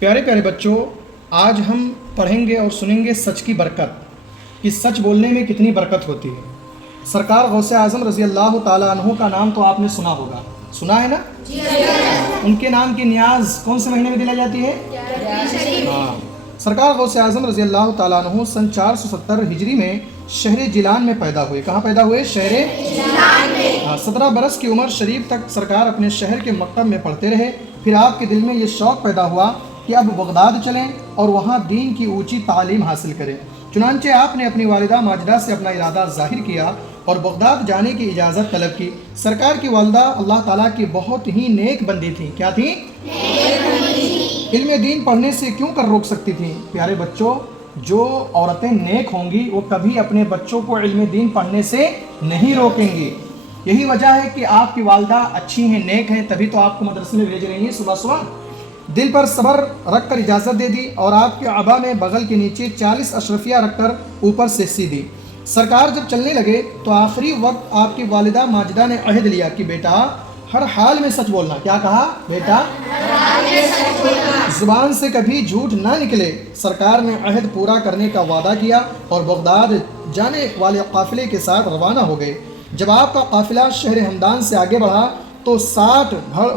پیارے پیارے بچوں، آج ہم پڑھیں گے اور سنیں گے سچ کی برکت، کہ سچ بولنے میں کتنی برکت ہوتی ہے۔ سرکار غوث اعظم رضی اللہ تعالیٰ عنہ کا نام تو آپ نے سنا ہوگا، سنا ہے نا؟ ان کے نام کی نیاز کون سے مہینے میں دلائی جاتی ہے؟ ہاں، سرکار غوث اعظم رضی اللہ تعالیٰ عنہ سن 470 ہجری میں شہر جیلان میں پیدا ہوئے۔ کہاں پیدا ہوئے؟ شہر جیلان میں۔ 17 برس کی عمر شریف تک سرکار اپنے شہر کے مکتب میں پڑھتے رہے۔ پھر آپ کے دل میں یہ شوق پیدا ہوا کہ اب بغداد چلیں اور وہاں دین کی اونچی تعلیم حاصل کریں۔ چنانچہ آپ نے اپنی والدہ ماجدہ سے اپنا ارادہ ظاہر کیا اور بغداد جانے کی اجازت طلب کی۔ سرکار کی والدہ اللہ تعالیٰ کی بہت ہی نیک بندی تھیں۔ کیا تھیں؟ علم دین پڑھنے سے کیوں کر روک سکتی تھیں؟ پیارے بچوں، جو عورتیں نیک ہوں گی وہ کبھی اپنے بچوں کو علم دین پڑھنے سے نہیں روکیں گی۔ یہی وجہ ہے کہ آپ کی والدہ اچھی ہیں، نیک ہیں، تبھی تو آپ کو مدرسے میں بھیج رہی ہیں صبح صبح۔ دل پر صبر رکھ کر اجازت دے دی اور آپ کے عبا میں بغل کے نیچے 40 اشرفیہ رکھ کر اوپر سے سی دی۔ سرکار جب چلنے لگے تو آخری وقت آپ کی والدہ ماجدہ نے عہد لیا کہ بیٹا ہر حال میں سچ بولنا۔ کیا کہا؟ بیٹا زبان سے کبھی جھوٹ نہ نکلے۔ سرکار نے عہد پورا کرنے کا وعدہ کیا اور بغداد جانے والے قافلے کے ساتھ روانہ ہو گئے۔ جب آپ کا قافلہ شہر ہمدان سے آگے بڑھا تو 60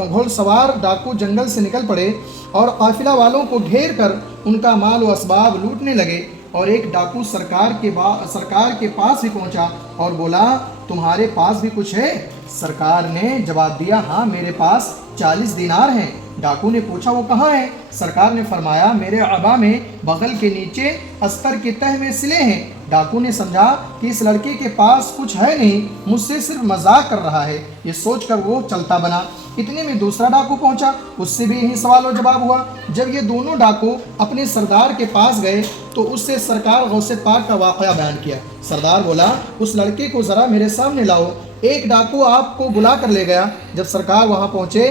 گھوڑ سوار ڈاکو جنگل سے نکل پڑے اور قافلہ والوں کو گھیر کر ان کا مال و اسباب لوٹنے لگے۔ اور ایک ڈاکو سرکار کے پاس بھی پہنچا اور بولا تمہارے پاس بھی کچھ ہے؟ سرکار نے جواب دیا ہاں میرے پاس 40 دینار ہیں۔ ڈاکو نے پوچھا وہ کہاں ہے؟ سرکار نے فرمایا میرے عبا میں بغل کے نیچے استر کے تہ میں سلے ہیں۔ ڈاکو نے سمجھا کہ اس لڑکے کے پاس کچھ ہے نہیں، مجھ سے صرف مذاق کر رہا ہے، یہ سوچ کر وہ چلتا بنا۔ اتنے میں دوسرا ڈاکو پہنچا، اس سے بھی یہی سوال و جواب ہوا۔ جب یہ دونوں ڈاکو اپنے سردار کے پاس گئے تو اس سے سرکار غوث پاک کا واقعہ بیان کیا۔ سردار بولا اس لڑکے کو ذرا میرے سامنے لاؤ۔ ایک ڈاکو آپ کو بلا کر لے گیا۔ جب سرکار وہاں پہنچے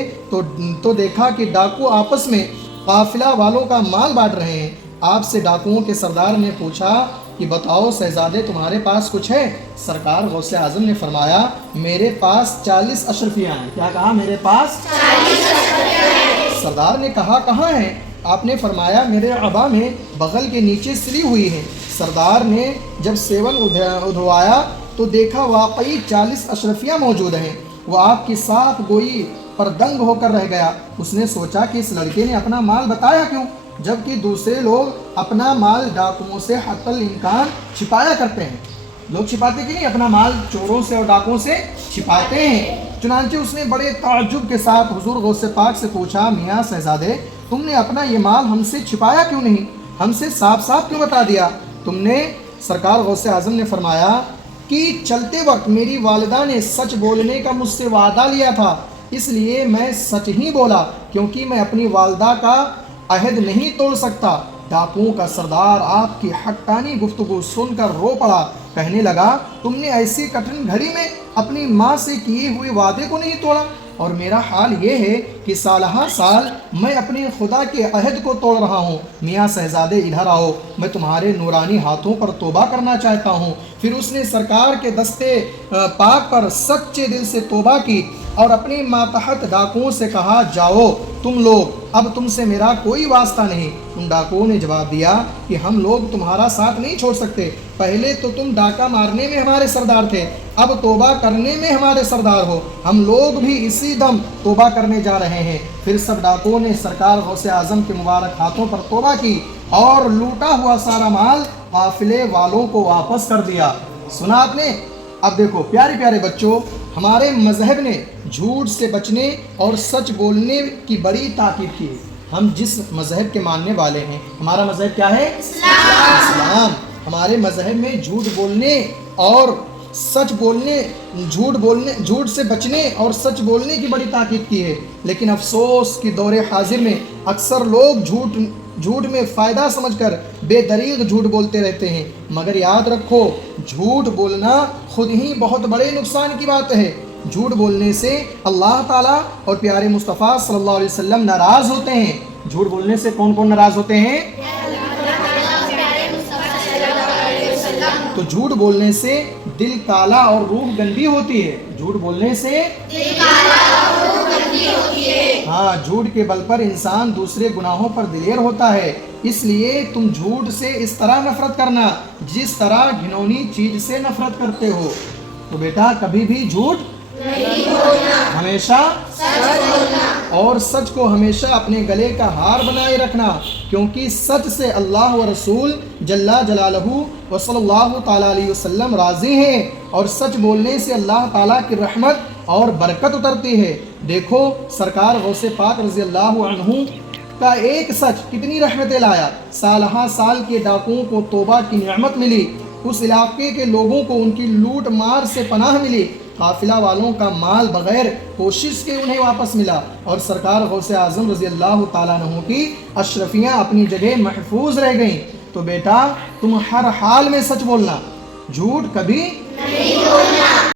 تو دیکھا کہ ڈاکو آپس میں قافلہ والوں کا مال بانٹ رہے ہیں۔ آپ سے ڈاکوؤں کے سردار نے پوچھا کہ بتاؤ شہزادے تمہارے پاس کچھ ہے؟ سرکار غوث اعظم نے فرمایا میرے پاس 40 اشرفیہ ہیں۔ کیا کہا؟ میرے پاس 40 اشرفیہ ہیں۔ سردار نے کہا کہاں ہیں؟ آپ نے فرمایا میرے عبا میں بغل کے نیچے سلی ہوئی ہے۔ سردار نے جب سیون ادھوایا تو دیکھا واقعی 40 اشرفیہ موجود ہیں۔ وہ آپ کی صاف گوئی پر دنگ ہو کر رہ گیا۔ اس نے سوچا کہ اس لڑکے نے اپنا مال بتایا کیوں، جبکہ دوسرے لوگ اپنا مال ڈاکوؤں سے حتی الامکان چھپایا کرتے ہیں۔ لوگ چھپاتے کہ نہیں؟ اپنا مال چوروں سے اور ڈاکوؤں سے چھپاتے ہیں۔ چنانچہ اس نے بڑے تعجب کے ساتھ حضور غوث پاک سے پوچھا میاں شہزادے تم نے اپنا یہ مال ہم سے چھپایا کیوں نہیں، ہم سے صاف صاف کیوں بتا دیا تم نے؟ سرکار غوث اعظم نے فرمایا کہ چلتے وقت میری والدہ نے سچ بولنے کا مجھ سے وعدہ لیا تھا، اس لیے میں سچ ہی بولا، کیونکہ میں اپنی والدہ کا عہد نہیں توڑ سکتا۔ ڈاکوؤں کا سردار آپ کی حقانی گفتگو سن کر رو پڑا، کہنے لگا تم نے ایسی کٹھن گھڑی میں اپنی ماں سے کیے ہوئے وعدے کو نہیں توڑا، اور میرا حال یہ ہے کہ سالہ سال میں اپنے خدا کے عہد کو توڑ رہا ہوں۔ میاں شہزادے ادھر آؤ، میں تمہارے نورانی ہاتھوں پر توبہ کرنا چاہتا ہوں۔ پھر اس نے سرکار کے دستے پاک پر سچے دل سے توبہ کی اور اپنے ماتحت ڈاکوؤں سے کہا جاؤ تم لوگ، اب تم سے میرا کوئی واسطہ نہیں۔ ان ڈاکوؤں نے جواب دیا کہ ہم لوگ تمہارا ساتھ نہیں چھوڑ سکتے، پہلے تو تم ڈاکہ مارنے میں ہمارے سردار تھے، اب توبہ کرنے میں ہمارے سردار ہو، ہم لوگ بھی اسی دم توبہ کرنے جا رہے ہیں۔ پھر سب ڈاکوؤں نے سرکار غوث اعظم کے مبارک ہاتھوں پر توبہ کی اور لوٹا ہوا سارا مال قافلے والوں کو واپس کر دیا۔ سنا آپ نے؟ اب دیکھو پیارے پیارے بچوں، ہمارے مذہب نے جھوٹ سے بچنے اور سچ بولنے کی بڑی تاکید کی ہے۔ ہم جس مذہب کے ماننے والے ہیں، ہمارا مذہب کیا ہے؟ اسلام۔ ہمارے مذہب میں جھوٹ بولنے اور سچ بولنے، جھوٹ سے بچنے اور سچ بولنے کی بڑی تاکید کی ہے۔ لیکن افسوس کہ دور حاضر میں اکثر لوگ جھوٹ میں فائدہ سمجھ کر بے دریغ جھوٹ بولتے رہتے ہیں، مگر یاد رکھو جھوٹ بولنا خود ہی بہت بڑے نقصان کی بات ہے۔ جھوٹ بولنے سے اللہ تعالیٰ اور پیارے مصطفیٰ صلی اللہ علیہ وسلم ناراض ہوتے ہیں۔ جھوٹ بولنے سے کون کون ناراض ہوتے ہیں؟ تو جھوٹ بولنے سے دل کالا اور روح گندی ہوتی ہے۔ جھوٹ بولنے سے دل کالا اور روح گندی ہاں، جھوٹ کے بل پر انسان دوسرے گناہوں پر دلیر ہوتا ہے، اس لیے تم جھوٹ سے اس طرح نفرت کرنا جس طرح گھنونی چیز سے نفرت کرتے ہو۔ تو بیٹا کبھی بھی جھوٹ ہمیشہ اور سچ کو ہمیشہ اپنے گلے کا ہار بنائے رکھنا، کیونکہ سچ سے اللہ و رسول جل جلالہ و صلی اللہ تعالیٰ علیہ وسلم راضی ہیں، اور سچ بولنے سے اللہ تعالیٰ کی رحمت اور برکت اترتی ہے۔ دیکھو سرکار غوث پاک رضی اللہ عنہ کا ایک سچ کتنی رحمتیں لایا۔ سالہ سال کے ڈاکوؤں کو توبہ کی نعمت ملی، اس علاقے کے لوگوں کو ان کی لوٹ مار سے پناہ ملی، قافلہ والوں کا مال بغیر کوشش کے انہیں واپس ملا، اور سرکار غوث اعظم رضی اللہ تعالیٰ عنہ کی اشرفیاں اپنی جگہ محفوظ رہ گئیں۔ تو بیٹا تم ہر حال میں سچ بولنا، جھوٹ کبھی نہیں بولنا۔